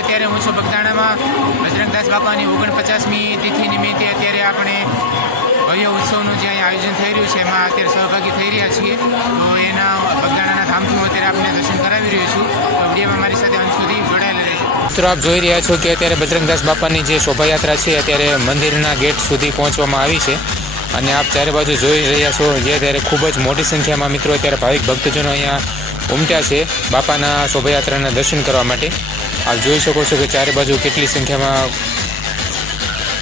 અત્યારે હું છું બગદાણામાં બજરંગદાસ બાપાની 49મી તિથિ નિમિત્તે અત્યારે આપણે ભવ્ય ઉત્સવનું જે અહીંયા આયોજન થઈ રહ્યું છે એમાં અત્યારે સહભાગી થઈ રહ્યા છીએ. તો એના બગદાણાના ધામથી હું અત્યારે આપને દર્શન કરાવી રહ્યો છું. તો વિડીયોમાં મારી સાથે અંત સુધી જોડાયેલા રહેજો. મિત્રો આપ જોઈ રહ્યા છો કે અત્યારે બજરંગદાસ બાપાની જે શોભાયાત્રા છે અત્યારે મંદિરના ગેટ સુધી પહોંચવામાં આવી છે અને આપ ચારે બાજુ જોઈ રહ્યા છો જે અત્યારે ખૂબ જ મોટી સંખ્યામાં મિત્રો અત્યારે ભાવિક ભક્તજનો અહીંયા ઉમટ્યા છે બાપાના શોભાયાત્રાના દર્શન કરવા માટે. આપ જોઈ શકો છો કે ચારે બાજુ કેટલી સંખ્યામાં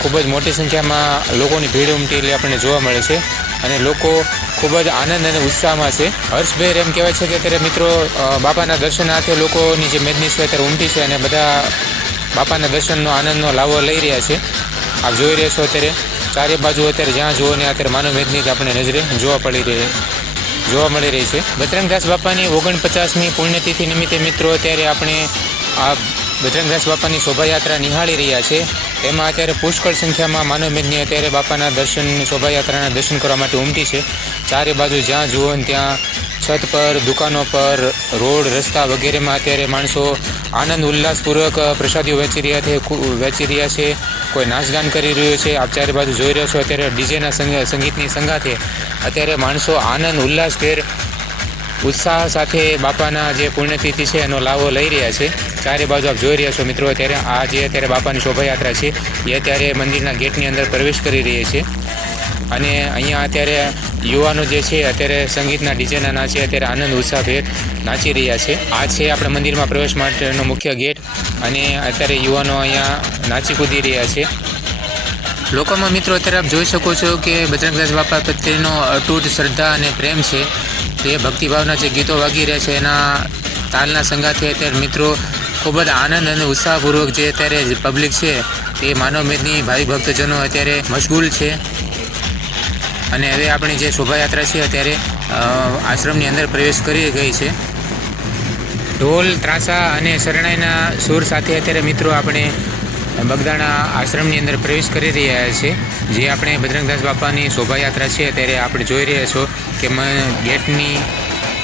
ખૂબ જ મોટી સંખ્યામાં લોકોની ભીડ ઉમટેલી આપણને જોવા મળે છે અને લોકો ખૂબ જ આનંદ અને ઉત્સાહમાં છે. હર્ષભેર એમ કહેવાય છે કે અત્યારે મિત્રો બાપાના દર્શનાર્થે લોકોની જે મેદની છે અત્યારે ઉમટી છે અને બધા બાપાના દર્શનનો આનંદનો લાવો લઈ રહ્યા છે. આપ જોઈ રહ્યા છો અત્યારે ચારે બાજુ અત્યારે જ્યાં જુઓ ને અત્યારે માનવ મેદની આપણે નજરે જોવા મળી રહી છે. બજરંગદાસ બાપાની 49મી પુણ્યતિથિ નિમિત્તે મિત્રો અત્યારે આપણે આ બજરંગદાસ બાપાની શોભાયાત્રા નિહાળી રહ્યા છે. એમાં અત્યારે પુષ્કળ સંખ્યામાં માનવ મેદની અત્યારે બાપાના શોભાયાત્રાના દર્શન કરવા માટે ઉમટી છે. ચારે બાજુ જ્યાં જુઓ ને ત્યાં છત પર, દુકાનો પર, રોડ, રસ્તા વગેરેમાં અત્યારે માણસો આનંદ ઉલ્લાસપૂર્વક પ્રસાદીઓ વેચી રહ્યા છે. કોઈ નાચગાન કરી રહ્યું છે. આપ ચારે બાજુ જોઈ રહ્યા છો અત્યારે ડીજેના સંગીતની સંગાથે અત્યારે માણસો આનંદ ઉલ્લાસભેર ઉત્સાહ સાથે બાપાના જે પુણ્યતિથિ છે એનો લાવો લઈ રહ્યા છે. ચારે બાજુ આપ જોઈ રહ્યા છો મિત્રો અત્યારે આ જે અત્યારે બાપાની શોભાયાત્રા છે એ અત્યારે મંદિરના ગેટની અંદર પ્રવેશ કરી રહી છે અને અહીંયા અત્યારે યુવાનો જે છે અત્યારે સંગીતના ડીજેના નાચે અત્યારે આનંદ ઉત્સાહભેર નાચી રહ્યા છે. આ છે આપણા મંદિરમાં પ્રવેશ માટેનો મુખ્ય ગેટ અને અત્યારે યુવાનો અહીંયા નાચી કૂદી રહ્યા છે. લોકોમાં મિત્રો અત્યારે આપ જોઈ શકો છો કે બજરંગદાસ બાપા પ્રત્યેનો અતૂટ શ્રદ્ધા અને પ્રેમ છે. જે ભક્તિભાવના જે ગીતો વાગી રહ્યા છે એના તાલના સંગાથે અત્યારે મિત્રો ખૂબ જ આનંદ અને ઉત્સાહપૂર્વક જે અત્યારે પબ્લિક છે એ માનવ મેદની ભાવિ ભક્તજનો અત્યારે મશગુલ છે અને હવે આપણી જે શોભાયાત્રા છે અત્યારે આશ્રમની અંદર પ્રવેશ કરી ગઈ છે. ઢોલ, ત્રાસા અને શરણાઈના સૂર સાથે અત્યારે મિત્રો આપણે બગદાણા આશ્રમની અંદર પ્રવેશ કરી રહ્યા છે. જે આપણે બજરંગદાસ બાપાની શોભાયાત્રા છે અત્યારે આપણે જોઈ રહ્યા છો કે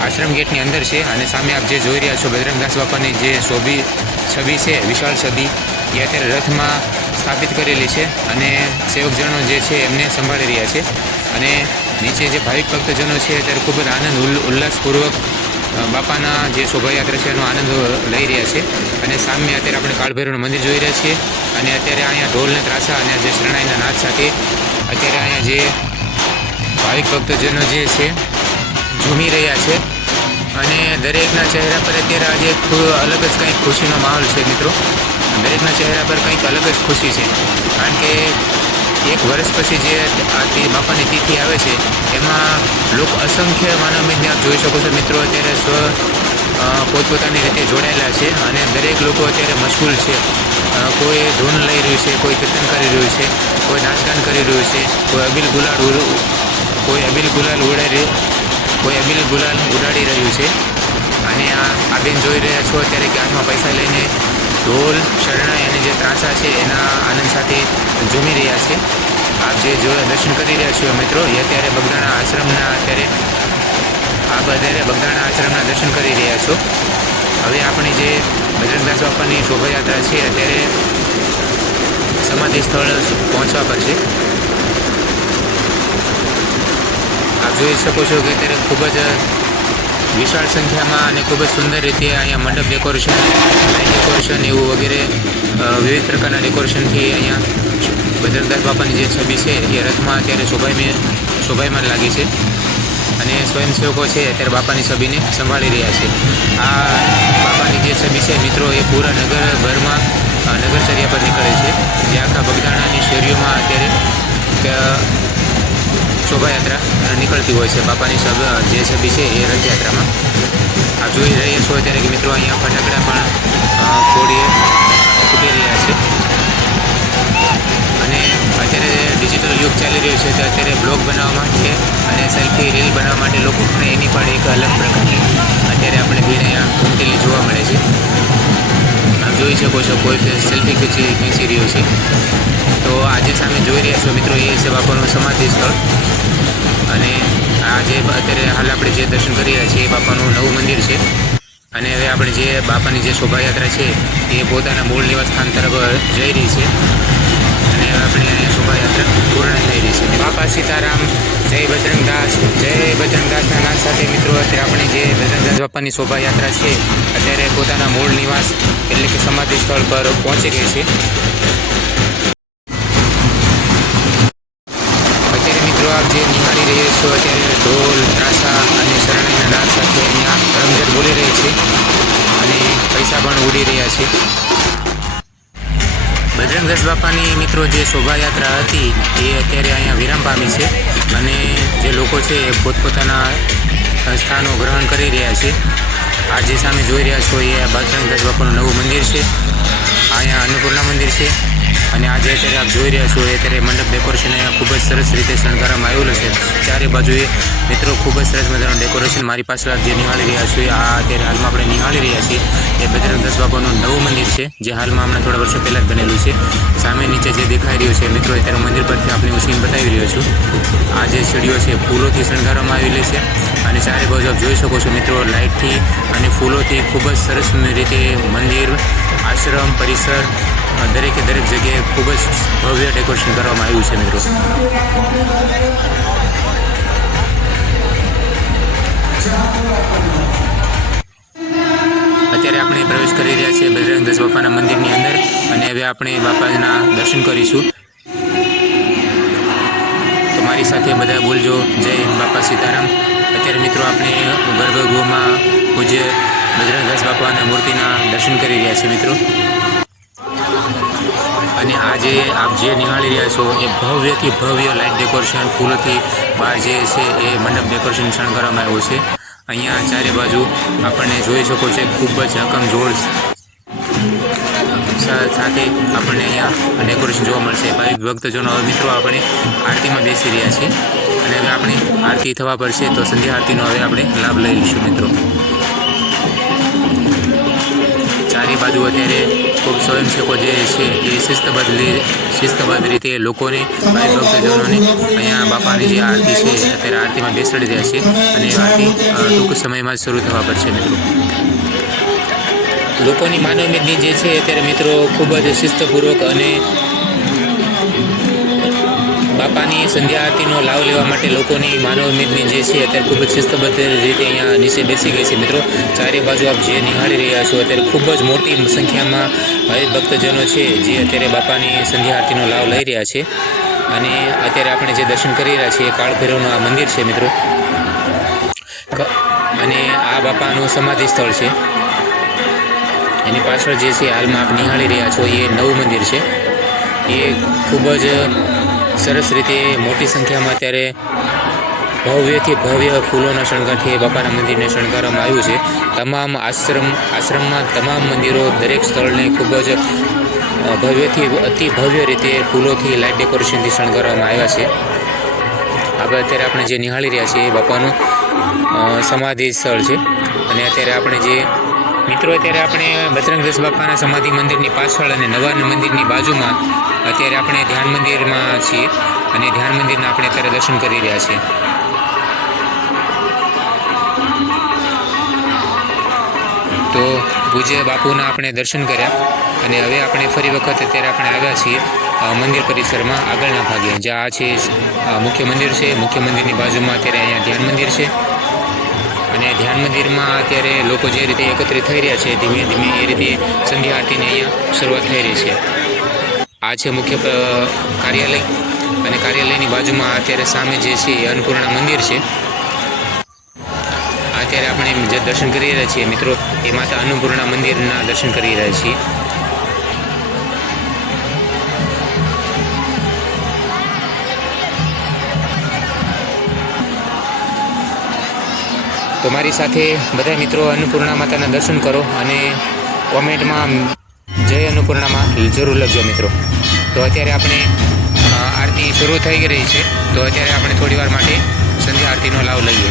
આશ્રમ ગેટની અંદર છે અને સામે આપ જે જોઈ રહ્યા છો બજરંગદાસ બાપાની જે છબી છે, વિશાળ છબી એ અત્યારે રથમાં સ્થાપિત કરેલી છે અને સેવકજનો જે છે એમને સંભાળી રહ્યા છે અને નીચે જે ભાવિક ભક્તજનો છે અત્યારે ખૂબ જ આનંદ ઉલ્લાસપૂર્વક બાપાના જે શોભાયાત્રા છે એનો આનંદ લઈ રહ્યા છે અને સામે અત્યારે આપણે કાળભૈરવનું મંદિર જોઈ રહ્યા છીએ અને અત્યારે અહીંયા ઢોલને ત્રાસા અને જે શરણાઈના નાદ સાથે અત્યારે અહીંયા જે ભાવિક ભક્તજનો જે છે ઝૂમી રહ્યા છે અને દરેકના ચહેરા પર અત્યારે આજે અલગ જ કંઈક ખુશીનો માહોલ છે મિત્રો. દરેકના ચહેરા પર કંઈક અલગ જ ખુશી છે કારણ કે એક વર્ષ પછી જે બાપાની તિથિ આવે છે એમાં લોકો અસંખ્ય માનવ મેદની આપ જોઈ શકો છો મિત્રો અત્યારે પોતપોતાની રીતે જોડાયેલા છે અને દરેક લોકો અત્યારે મશગુલ છે. કોઈ ધૂન લઈ રહ્યું છે, કોઈ કીર્તન કરી રહ્યું છે, કોઈ નાચગાન કરી રહ્યું છે, કોઈ અબીલ ગુલાલ ઉડાડી રહ્યું છે અને આ બેન જોઈ રહ્યા છો અત્યારે કે હાથમાં પૈસા લઈને ઢોલ, શરણાઈ અને જે ત્રાસા છે એના આનંદ સાથે ઝૂમી રહ્યા છે. આપ જે દર્શન કરી રહ્યા છો મિત્રો એ અત્યારે બગદાણા આશ્રમના દર્શન કરી રહ્યા છો. હવે આપણે જે બજરંગદાસ બાપાની શોભાયાત્રા છે અત્યારે સમાધિ સ્થળ પહોંચવા પર છે. આપ જોઈ શકો છો કે અત્યારે ખૂબ જ વિશાળ સંખ્યામાં અને ખૂબ જ સુંદર રીતે અહીંયા મંડપ ડેકોરેશન, લાઇટ ડેકોરેશન એવું વગેરે વિવિધ પ્રકારના ડેકોરેશનથી અહીંયા બજરંગદાસ બાપાની જે છબી છે એ રથમાં અત્યારે શોભાયમાન લાગી છે અને સ્વયંસેવકો છે અત્યારે બાપાની છબીને સંભાળી રહ્યા છે. આ બાપાની જે છબી છે મિત્રો એ પૂરા નગરભરમાં નગરચર્યા પર નીકળે છે. જે આખા બગદાણાની શેરીઓમાં અત્યારે શોભાયાત્રા નીકળતી હોય છે બાપાની જે છબી છે એ રથયાત્રામાં. આપ જોઈ રહ્યા છો અત્યારે કે મિત્રો અહીંયા ફટાકડા પણ ફૂટી રહ્યા છે અને અત્યારે ડિજિટલ યુગ ચાલી રહ્યો છે તો અત્યારે બ્લોગ બનાવવા માટે અને સેલ્ફી રીલ બનાવવા માટે લોકો પણ એની પણ એક અલગ પ્રકારની અત્યારે આપણે ભીડ અહીંયા ઉમટેલી જોવા મળે છે. આપ જોઈ શકો છો કોઈ સેલ્ફી ખેંચી રહ્યું છે. તો આજે સામે જોઈ રહ્યા છો મિત્રો એ છે બાપાનું સમાધિ સ્થળ અને આ જે અત્યારે હાલ આપણે જે દર્શન કરી રહ્યા છીએ એ બાપાનું નવું મંદિર છે. અને હવે આપણે જે બાપાની જે શોભાયાત્રા છે એ પોતાના મૂળ નિવાસ સ્થાન તરફ જઈ રહી છે અને હવે આપણે અહીંયા શોભાયાત્રા પૂર્ણ થઈ રહી છે. બાપા સીતારામ, જય બજરંગદાસના નાદ સાથે મિત્રો અત્યારે આપણે જે બજરંગદાસ બાપાની શોભાયાત્રા છે અત્યારે પોતાના મૂળ નિવાસ એટલે કે સમાધિ સ્થળ પર પહોંચી ગઈ છે. અત્યારે મિત્રો આપ જે નિહાળી રહ્યા છો અત્યારે ઢોલ, ત્રાસા અને શરણાઈના નાદ સાથે અહીંયા રમઝટ બોલી રહી છે અને પૈસા પણ ઉડી રહ્યા છે. બજરંગદાસ બાપાની મિત્રો જે શોભાયાત્રા હતી એ અત્યારે અહીંયા વિરામ પામી છે અને જે લોકો છે એ પોતપોતાના સ્થાનો ગ્રહણ કરી રહ્યા છે. આ જે સામે જોઈ રહ્યા છો એ બજરંગદાસ બાપાનું નવું મંદિર છે. અહીંયા અન્નપૂર્ણા મંદિર છે અને આજે અત્યારે આપ જોઈ રહ્યા છો એ અત્યારે મંડપ ડેકોરેશન અહીંયા ખૂબ જ સરસ રીતે શણગારવામાં આવેલું છે. ચારે બાજુએ મિત્રો ખૂબ જ સરસ મજાનું ડેકોરેશન મારી પાસે આપ જે નિહાળી રહ્યા છો આ અત્યારે હાલમાં આપણે નિહાળી રહ્યા છીએ એ બજરંગદાસ બાપાનું નવું મંદિર છે જે હાલમાં હમણાં થોડા વર્ષો પહેલાં જ બનેલું છે. સામે નીચે જે દેખાઈ રહ્યું છે મિત્રો અત્યારે મંદિર પરથી આપણે હું સીન બતાવી રહ્યો છું. આ જે સીડીઓ છે ફૂલોથી શણગારવામાં આવેલી છે અને ચારે બાજુ આપ જોઈ શકો છો મિત્રો લાઇટથી અને ફૂલોથી ખૂબ જ સરસ રીતે મંદિર, આશ્રમ, પરિસર દરેકે દરેક જગ્યાએ ખૂબ જ ભવ્ય ડેકોરેશન કરવામાં આવ્યું છે મિત્રો. અત્યારે આપણે પ્રવેશ કરી રહ્યા છીએ બજરંગદાસ બાપાના મંદિરની અંદર અને હવે આપણે બાપાના દર્શન કરીશું. તો મારી સાથે બધા બોલજો જય બાપા સીતારામ. અત્યારે મિત્રો આપણે ગર્ભગૃહમાં પૂજ્ય બજરંગદાસ બાપાના મૂર્તિના દર્શન કરી રહ્યા છીએ મિત્રો. અને આજે આપ જે નિહાળી રહ્યા છો એ ભવ્યથી ભવ્ય લાઇટ ડેકોરેશન ફૂલોથી બહાર જે છે એ મંડપ ડેકોરેશન શણગારવામાં આવ્યું છે. અહીંયા ચારે બાજુ આપણને જોઈ શકો છો ખૂબ જ હકમજોડ સાથે આપણને અહીંયા ડેકોરેશન જોવા મળશે. ભાવિક ભક્તજનો હવે મિત્રો આપણે આરતીમાં બેસી રહ્યા છીએ અને હવે આપણે આરતી થવા પડશે તો સંધ્યા આરતીનો હવે આપણે લાભ લઈ લઈશું મિત્રો. ચારે બાજુ અત્યારે ખૂબ સ્વયંસેવકો જે છે એ શિસ્તબદ્ધ રીતે લોકોને ભાઈ ભક્તજનોને અહીંયા બાપાની જે આરતી છે અત્યારે આરતીમાં બેસાડી રહ્યા છે અને આરતી ટૂંક સમયમાં જ શરૂ થવા પડશે મિત્રો. લોકોની માનવમેદની જે છે અત્યારે મિત્રો ખૂબ જ શિસ્તપૂર્વક અને બાપાની સંધ્યા આરતીનો લાભ લેવા માટે લોકોની માનવમેદની જે છે અત્યારે ખૂબ જ શિસ્તબદ્ધ રીતે અહીંયા નીચે બેસી ગઈ છે મિત્રો. ચારે બાજુ આપ જે નિહાળી રહ્યા છો અત્યારે ખૂબ જ મોટી સંખ્યામાં ભાઈ ભક્તજનો છે જે અત્યારે બાપાની સંધ્યા આરતીનો લાભ લઈ રહ્યા છે અને અત્યારે આપણે જે દર્શન કરી રહ્યા છીએ કાળ ભૈરવનું આ મંદિર છે મિત્રો અને આ બાપાનું સમાધિ સ્થળ છે. એની પાછળ જે છે હાલમાં આપ નિહાળી રહ્યા છો એ નવું મંદિર છે. એ ખૂબ જ સરસ રીતે મોટી સંખ્યામાં અત્યારે ભવ્યથી ભવ્ય ફૂલોના શણગારથી બાપાના મંદિરને શણગારવામાં આવ્યું છે. તમામ આશ્રમમાં તમામ મંદિરો દરેક સ્થળને ખૂબ જ ભવ્યથી અતિ ભવ્ય રીતે ફૂલોથી લાઇટ ડેકોરેશનથી શણગારવામાં આવ્યા છે. અત્યારે આપણે જે નિહાળી રહ્યા છીએ એ બાપાનું સમાધિ સ્થળ છે અને અત્યારે આપણે જે મિત્રો અત્યારે આપણે બજરંગદાસ બાપાના સમાધિ મંદિરની પાછળ અને નવા મંદિરની બાજુમાં અત્યારે આપણે ધ્યાન મંદિરમાં છીએ અને ધ્યાન મંદિરના આપણે અત્યારે દર્શન કરી રહ્યા છીએ. તો પૂજ્ય બાપુના આપણે દર્શન કર્યા અને હવે આપણે ફરી વખત અત્યારે આપણે આવ્યા છીએ મંદિર પરિસરમાં આગળના ભાગે જ્યાં આ છે મુખ્ય મંદિર છે. મુખ્ય મંદિરની બાજુમાં અત્યારે અહીંયા ધ્યાન મંદિર છે અને ધ્યાન મંદિરમાં અત્યારે લોકો જે રીતે એકત્રિત થઈ રહ્યા છે ધીમે ધીમે એ રીતે સંધ્યા આરતીની અહીંયા શરૂઆત થઈ રહી છે. આ છે મુખ્ય કાર્યાલય અને કાર્યાલયની બાજુમાં અત્યારે સામે જે છે એ અન્નપૂર્ણા મંદિર છે. અત્યારે આપણે જે દર્શન કરી રહ્યા છીએ મિત્રો એ માતા અન્નપૂર્ણા મંદિરના દર્શન કરી રહ્યા છીએ. તો મારી સાથે બધા મિત્રો અન્નપૂર્ણા માતાના દર્શન કરો અને કોમેન્ટમાં જય અન્નપૂર્ણામાં જરૂર લખજો મિત્રો. તો અત્યારે આપણે આરતી શરૂ થઈ રહી છે તો અત્યારે આપણે થોડી વાર માટે સંધ્યા આરતીનો લાભ લઈએ.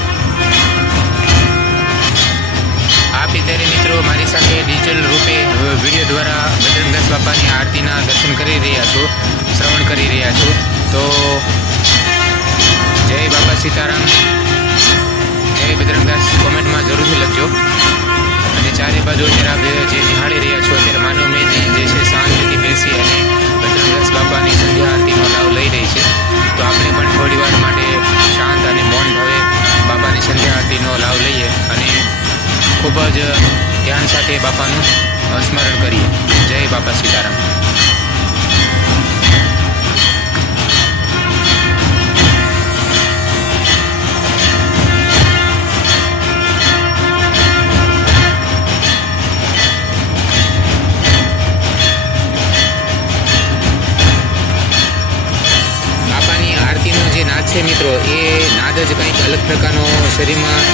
આપ અત્યારે મિત્રો મારી સાથે ડિજિટલ રૂપે વિડીયો દ્વારા બજરંગદાસ બાપાની આરતીના દર્શન કરી રહ્યા છો, શ્રવણ કરી રહ્યા છો. તો જય બાપા સીતારામ, જય બજરંગદાસ કોમેન્ટમાં જરૂરથી લખજો અને ચારે બાજુ અત્યારે આપ જે નિહાળી રહ્યા છો અત્યારે માનવ મેદી જે છે શાંતિથી બેસી અને બજરંગદાસ બાપાની સંધ્યા આરતીનો લાભ લઈ રહી છે. તો આપણે પણ થોડી વાર માટે શાંત અને મૌન ભાવે બાપાની સંધ્યા આરતીનો લાભ લઈએ અને ખૂબ જ ધ્યાન સાથે બાપાનું સ્મરણ કરીએ. જય બાપા સીતારામ. નાદ છે મિત્રો, એ નાદ જ કંઈક અલગ પ્રકારનો શરીરમાં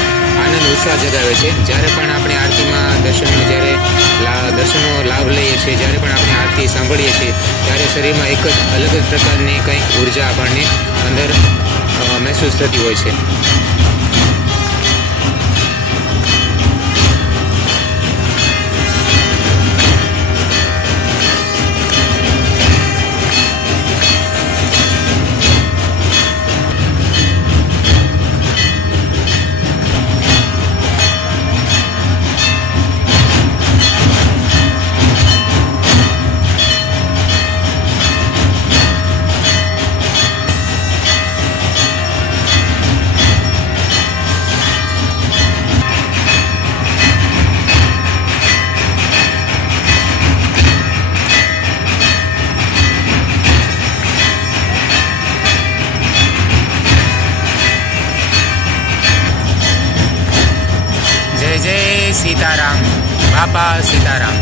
આનંદ ઉત્સાહ જગાવે છે. જ્યારે પણ આપણે આરતીમાં દર્શનનો લાભ લઈએ છીએ, જ્યારે પણ આપણે આરતી સાંભળીએ છીએ ત્યારે શરીરમાં એક જ અલગ જ પ્રકારની કંઈક ઉર્જા આપણને અંદર મહેસૂસ થતી હોય છે. જય સીતારામ. બાપા સીતારામ.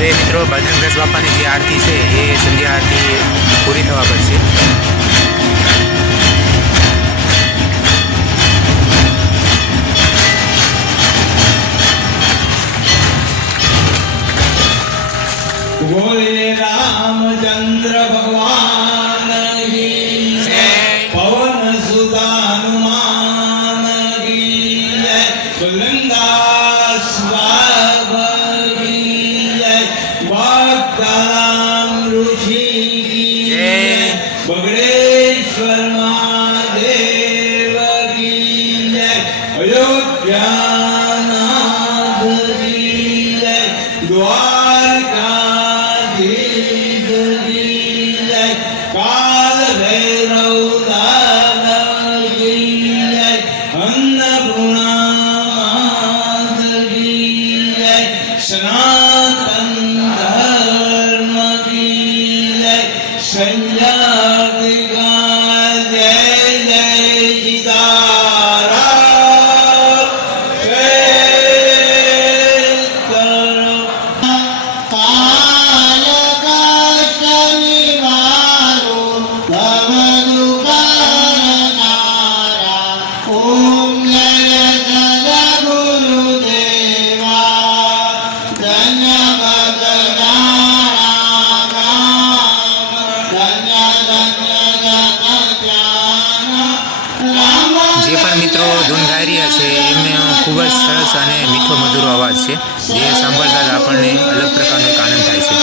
હવે મિત્રો બજરંગદાસ બાપાની જે આરતી છે એ સંધ્યા આરતી પૂરી થવા પર છે. બોલે રામચંદ્ર ભગવાન કી જય, પવન સુત હનુમાન કી જય, બજરંગદાસ બાબા કી જય, વાગદાન ઋષિ કી જય, બગડેશ્વર મહાદેવ કી જય, અયોધ્યાનાથ કી જય, દ્વારકા કાલ ભૈરવ દાદા કી જય, અન્નપૂર્ણા કી જય, સનાતન ધર્મ કી જય, સંજાતિકા જય જય સીતારામ. જે પણ મિત્રો ધૂન ગાઈ રહ્યા છે એમને ખૂબ જ સરસ અને મીઠો મધુરો અવાજ છે, જે સાંભળતા જ આપણને અલગ પ્રકારનો એક આનંદ થાય છે.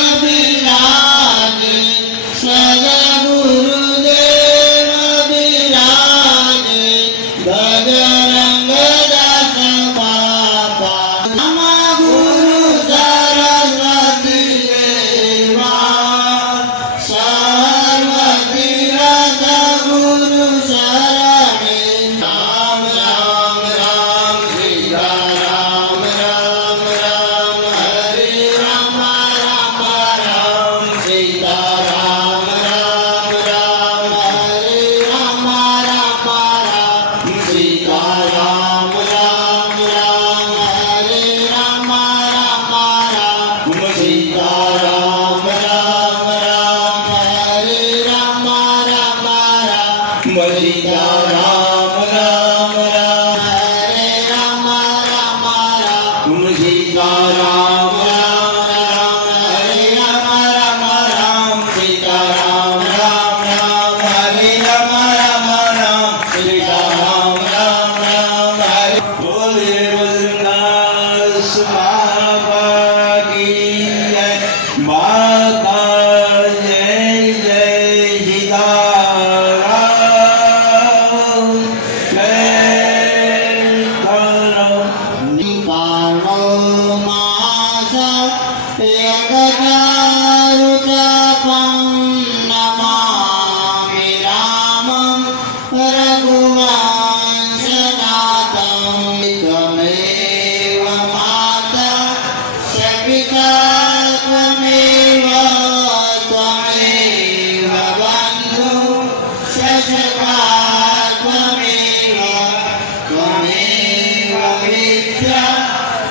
ત્વમેવ વિદ્યા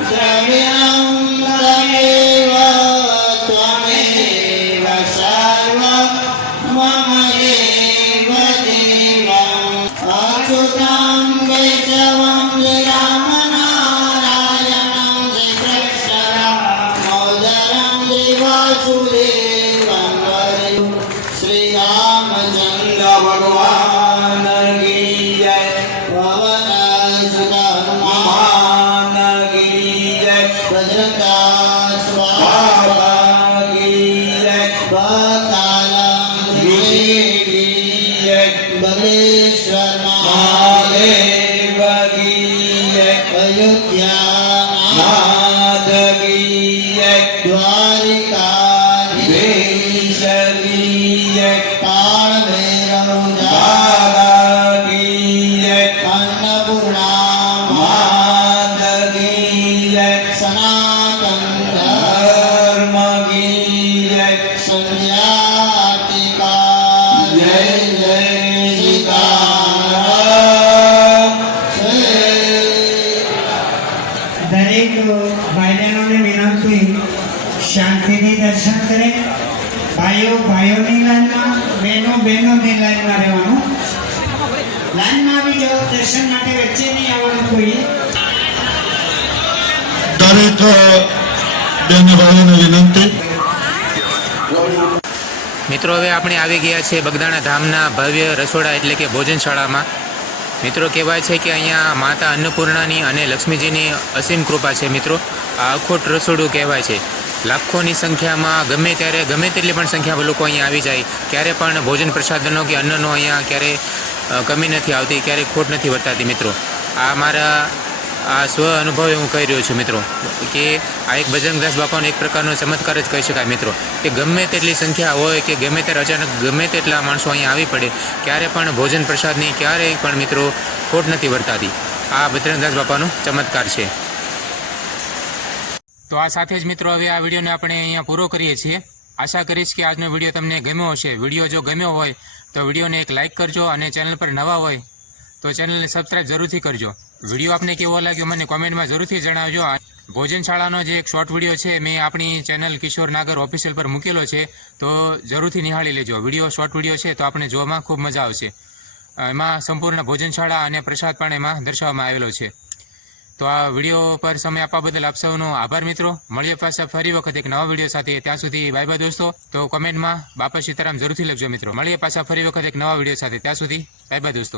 દ્રવ્યં તમેવ ત્વમેવ સર્વં મમ એવ દેવં અચ્યુતં કેશવં શ્રીરામનારાયણં શ્રીકૃષ્ણદામોદરં શ્રીવાસુદેવં વરદં શ્રી રામચંદ્ર ભગવાન કી જય પવન સુત હનુમાન કી જય બજરંગદાસ બાબા કી જય બકાલમ કી જય બગલેશ્વર મહાદેવ કી જય અયોધ્યા નાથ કી જય દ્વારિકાધીશ કી જય કાળ ભૈરવ દાદા કી જય અન્નપૂર્ણા માત કી જય સનાતન ધર્મ કી જય સંધ્યાતિકા જય જય સીતારામ દરેક ભાઈ બહેનોને વિનંતી શાંતિથી દર્શન કરે. ભાઈઓ ભાઈઓની લાઈનમાં, બહેનો બહેનોની લાઈનમાં રહેવાનું. લાઈનમાં આવી જાઓ દર્શન માટે, વચ્ચે નહીં આવવાનું કોઈ. દરેક બેન ભાઈઓને વિનંતી. મિત્રો હવે આપણે આવી ગયા છે બગદાણા ધામના ભવ્ય રસોડા એટલે કે ભોજનશાળામાં. મિત્રો કહેવાય છે કે અહીંયા માતા અન્નપૂર્ણાની અને લક્ષ્મીજીની અસીમ કૃપા છે. મિત્રો આ અખોટ રસોડું કહેવાય છે. લાખોની સંખ્યામાં ગમે ત્યારે ગમે તેટલી પણ સંખ્યામાં લોકો અહીંયા આવી જાય, ક્યારે પણ ભોજન પ્રસાદનો કે અન્નનો અહીંયા ક્યારે કમી નથી આવતી, ક્યારેય ખોટ નથી વર્તાતી. મિત્રો આ મારા સ્વ અનુભવે હું કહી રહ્યો છું મિત્રો, કે આ એક બજરંગદાસ બાપાનો એક પ્રકારનો ચમત્કાર જ કહી શકાય મિત્રો, કે ગમે તેટલી સંખ્યા હોય કે ગમે ત્યારે અચાનક ગમે તેટલા માણસો અહીંયા આવી પડે, ક્યારે પણ ભોજન પ્રસાદની ક્યારેય પણ મિત્રો ખોટ નથી વર્તાતી. આ બજરંગદાસ બાપાનો ચમત્કાર છે. તો આ સાથે જ મિત્રો હવે આ વિડીયોને આપણે અહીંયા પૂરો કરીએ છીએ. આશા કરીશ કે આજનો વિડીયો તમને ગમ્યો હશે. વિડીયો જો ગમ્યો હોય તો વિડીયોને એક લાઇક કરજો, અને ચેનલ પર નવા હોય તો ચેનલને સબસ્ક્રાઈબ જરૂરથી કરજો. વિડીયો આપને કેવો લાગ્યો મને કોમેન્ટમાં જરૂરથી જણાવજો. ભોજનશાળાનો જે એક શોર્ટ વિડીયો છે મેં આપણી ચેનલ કિશોર નાગર ઓફિશિયલ પર મૂકેલો છે, તો જરૂરથી નિહાળી લેજો. વિડીયો શોર્ટ વિડીયો છે તો આપણે જોવામાં ખૂબ મજા આવશે. એમાં સંપૂર્ણ ભોજનશાળા અને પ્રસાદ પણ એમાં દર્શાવવામાં આવેલો છે. તો આ વિડીયો પર સમય આપવા બદલ આપ સૌનો આભાર મિત્રો. મળીએ પાછા ફરી વખત એક નવા વિડીયો સાથે. ત્યાં સુધી બાય બાય દોસ્તો. તો કોમેન્ટમાં બાપા સીતારામ જરૂરથી લખજો મિત્રો. મળીએ પાછા ફરી વખત એક નવા વિડીયો સાથે. ત્યાં સુધી બાય બાય દોસ્તો.